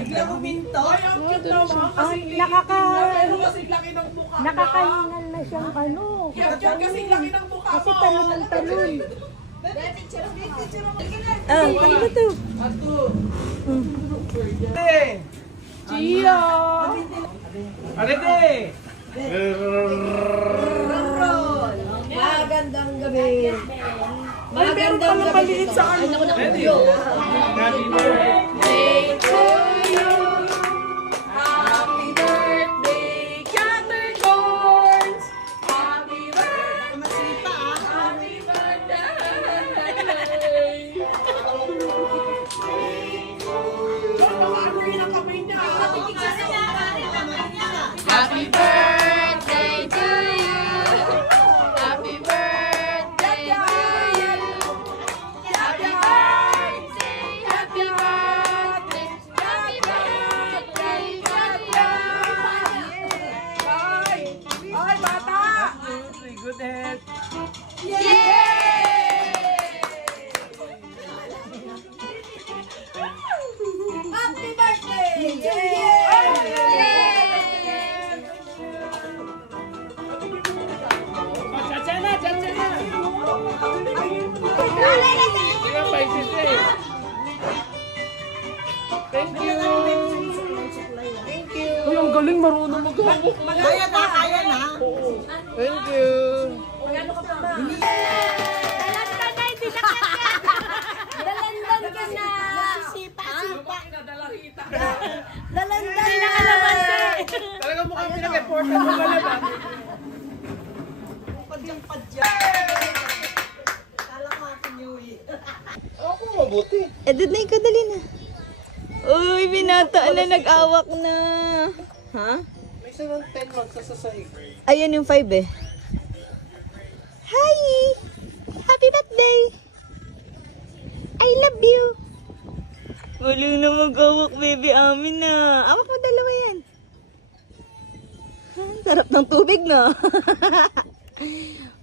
Bigla huminto. Ay, ang cute naman. Nakakahingal na siyang ano. Kasi laki ng mukha mo. Kasi talon ng talon. Ah, ano ba ito? Chia! Arete! Magandang gabi. Ay, meron palang maliit sa ano. Ready? Happy birthday to you. Happy birthday, Capricorns! Happy birthday! Happy birthday! Ano yun ang kamay niya? Happy birthday to you. Happy birthday to you. Happy birthday, happy birthday, happy birthday, happy Ay! Ay, bata! Good head. Happy birthday! Chacha na! Chacha na! Sige, paisis eh. Thank you! Thank you! Uy, ang galing marunong mag-hawak. Kaya na! Kaya na! Thank you! Dalandan ka na! Sipa-sipa! Dalandan na! Talagang mukhang pinag-reportan mo ba na ba? Ako mabuti. Edit na ikaw, dali na. Uy, binata na, nag-awak na. Ha? May isa ng 10 magsasasahig. Ayan yung 5 eh. Hi! Happy birthday! I love you! Walang na mag-awak, baby amin na. Awak mo dalawa yan. Sarap ng tubig, no?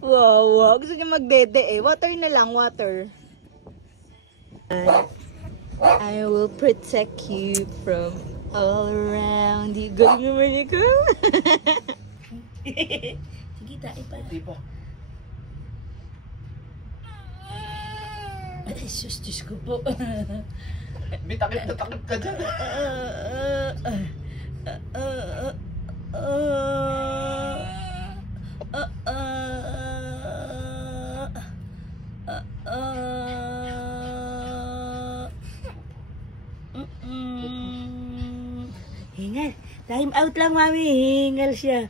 Wow. Gusto niya magdede eh. Water na lang, water. I will protect you from all around you. Galing naman ikaw. Sige, tayo pa. Di ba? Ay, sus, Diyos ko po. May takip na takip ka dyan. Hingal. Time out lang, mami. Hingal siya.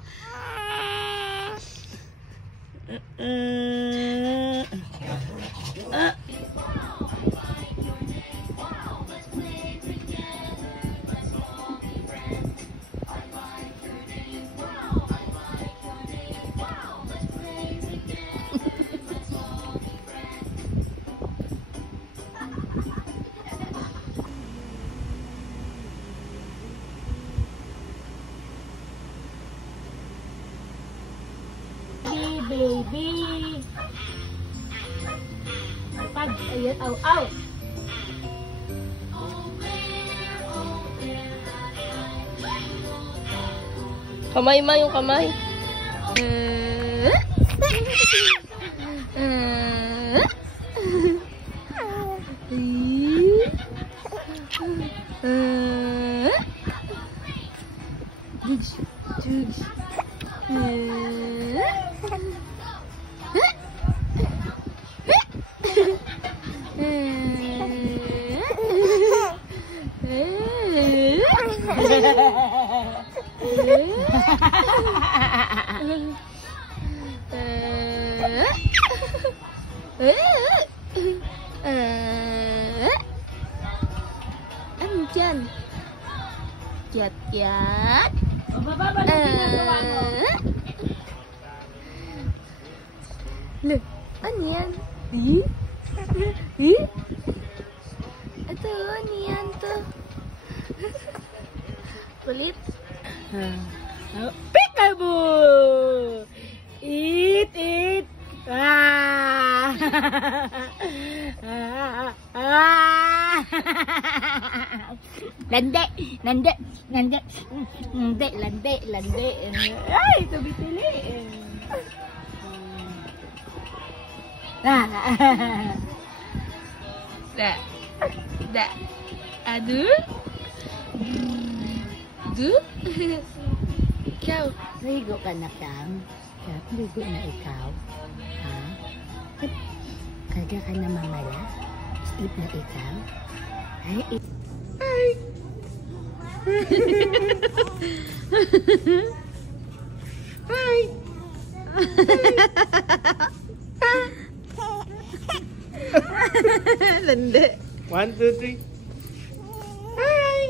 Baby. Pag, ayan, aw. Kamay ma yung kamay. Ano dyan? Yat. Look, ano yan? Ito, ano yan to? Kulit. Peekaboo! Eat! Ah! Lande, lande, lande, lande, lande, lande. Ay, tumitili. Da. Adu. Du. Ikaw. Ligo ka na, Tam. Ligo na ikaw. Ha? Kaga ka na mamala? Sleep na ikaw? Ay. Ay. Lande. 1, 2, 3. Hi!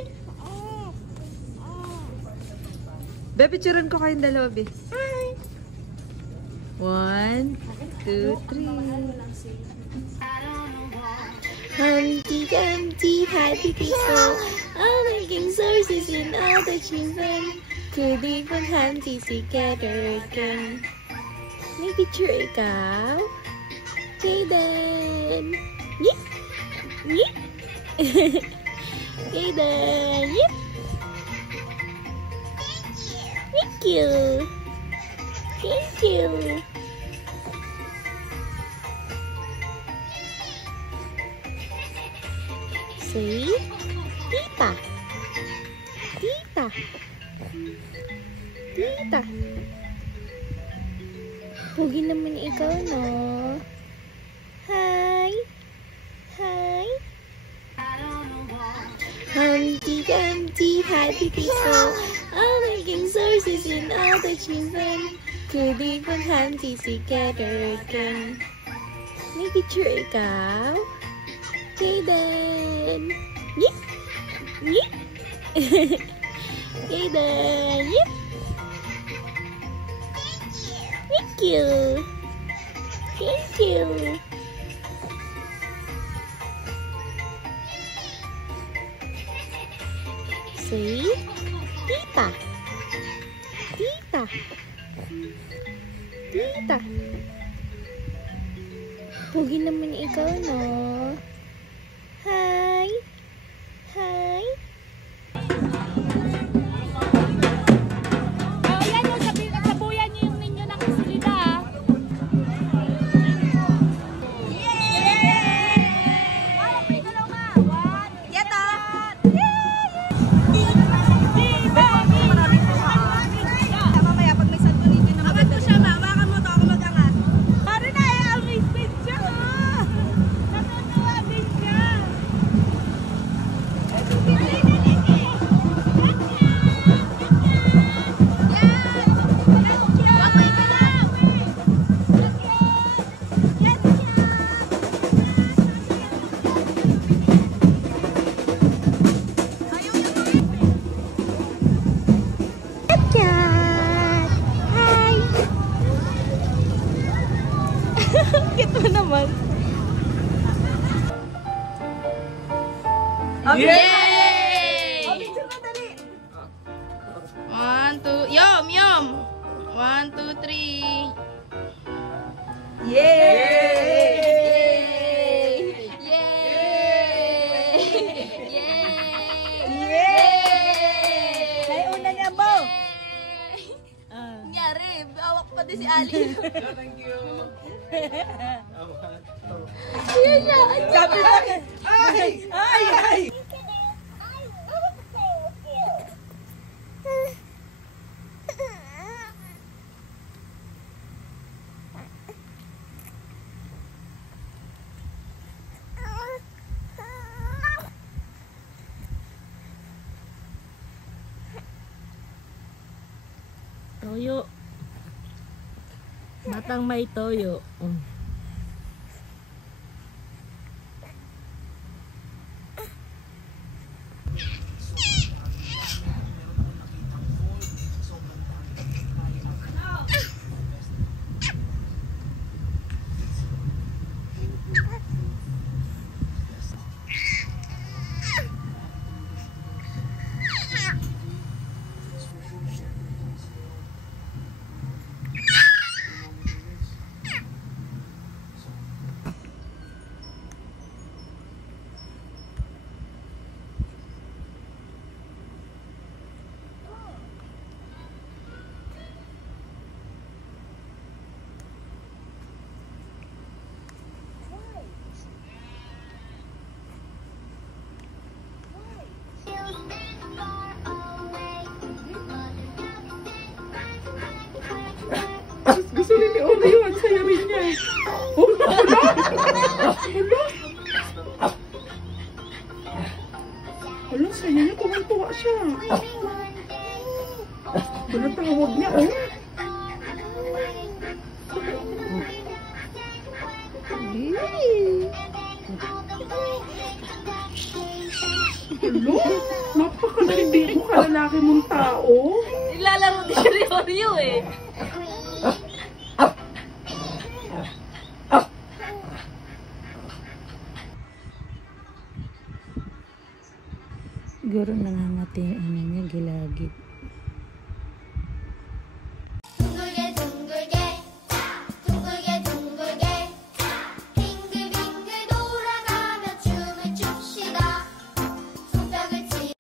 Be, picturean ko kayong dalawa, Be. Hi! 1, 2, 3. Humpty Dumpty had a peaceful, all making sources in all the children. Could even Humpty together again. May picture ikaw? Jaden! Yip! Yip! Jaden! Yip! Thank you! Thank you! See? Tita! Tita! Tita! Pugi naman ikaw, no? Hi! Hi! Humpty Dumpty had a peaceful, all making sources in all the children. Could even Humpty together again. May picture ikaw? Jaden! Yip! Yip! Jaden! Yip! Thank you! Thank you! See? Tita! Tita! Tita! Pugi naman ikaw, no? Hi! Hi! Ayan yung sabuyan niyo yung ninyo ng kasulida. Cute mo naman. Yay! 1, 2, yum, yum! 1, 2, 3. Yay! Kaya una niya, Bo. Nyari, bawak pa din si Ali. Thank you. Sabi na. Ay! Ay! Ay! Toyo. Batang may toyo. Hala, saya niya, tuwang-tuwa siya. Hala, tawag niya, oh. Hala, napakalibigo ka lalaki mong tao. Nilalaro din siya ni Oreo eh. Siguro nangangati yung ano niya, gilagid. 둥글게 둥글게 둥글게 둥글게 빙글빙글 돌아가며 춤을 춥시다 손뼉을 치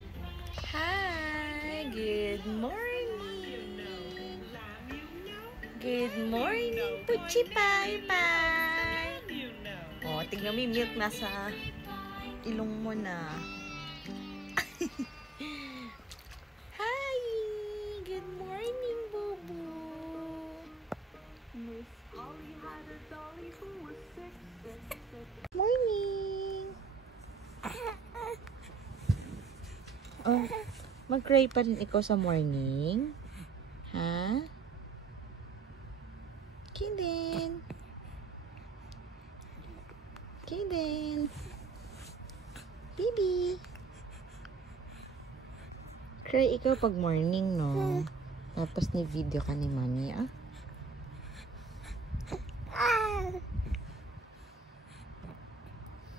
Hi! Good morning! Good morning, Puchi Pai Pai! Oh, tignan mo yung milk nasa ilong mo na. Hi! Good morning, Bobo! Morning! Oh, mag-cry pa rin ikaw sa morning? Ha? Kaden! Kaden! Baby! Cry ikaw pag morning, no? Tapos ni video ka ni mami, ah?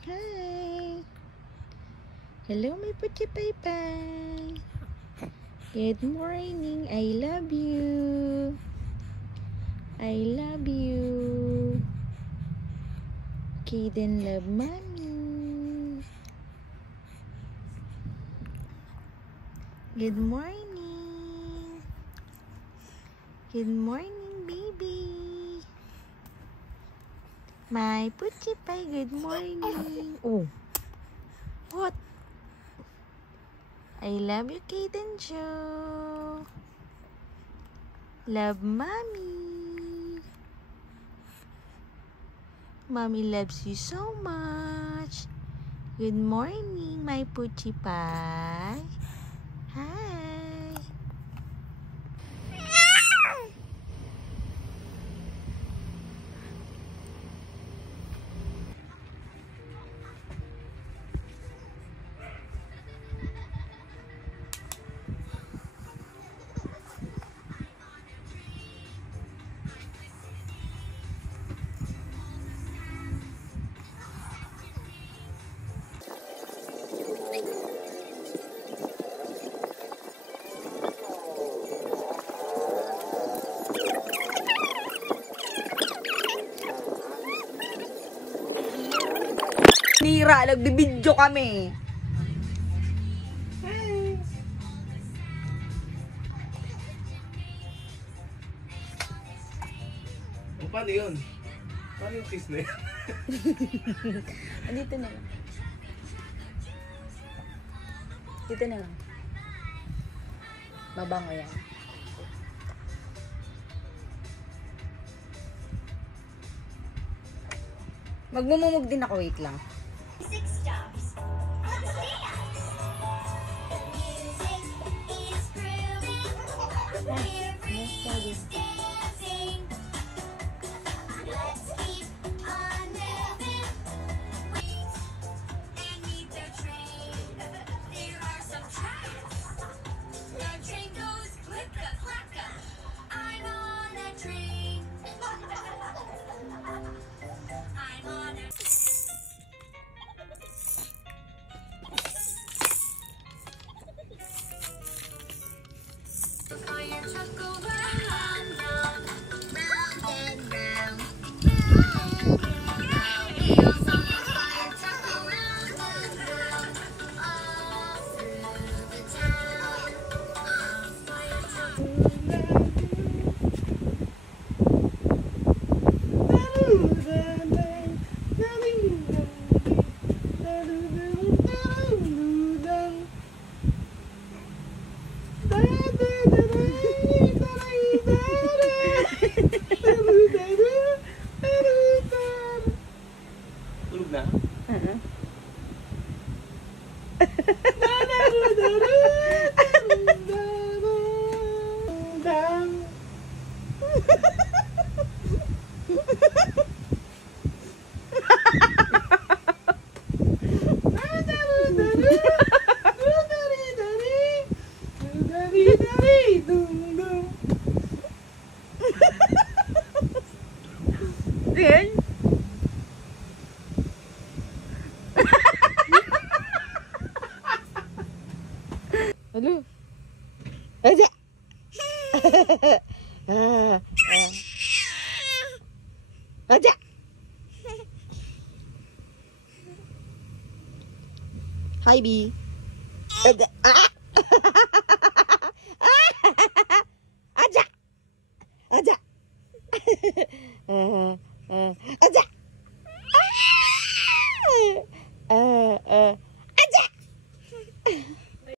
Hi! Hello, my Puchi Pai Pai! Good morning! I love you! I love you! Kaden love mommy! Good morning! Good morning, baby! My Puchi Pai, good morning! Oh! What? I love you, Kaden Joe! Love mommy! Mommy loves you so much! Good morning, my Puchi Pai! Hi! Nira, nagbibidyo kami. Paano yun? Paano yung kiss na yun? Dito na lang. Dito na lang. Mabango yan. Magmumumog din ako, wait lang. Aja. Aja. Hi, B. Aja.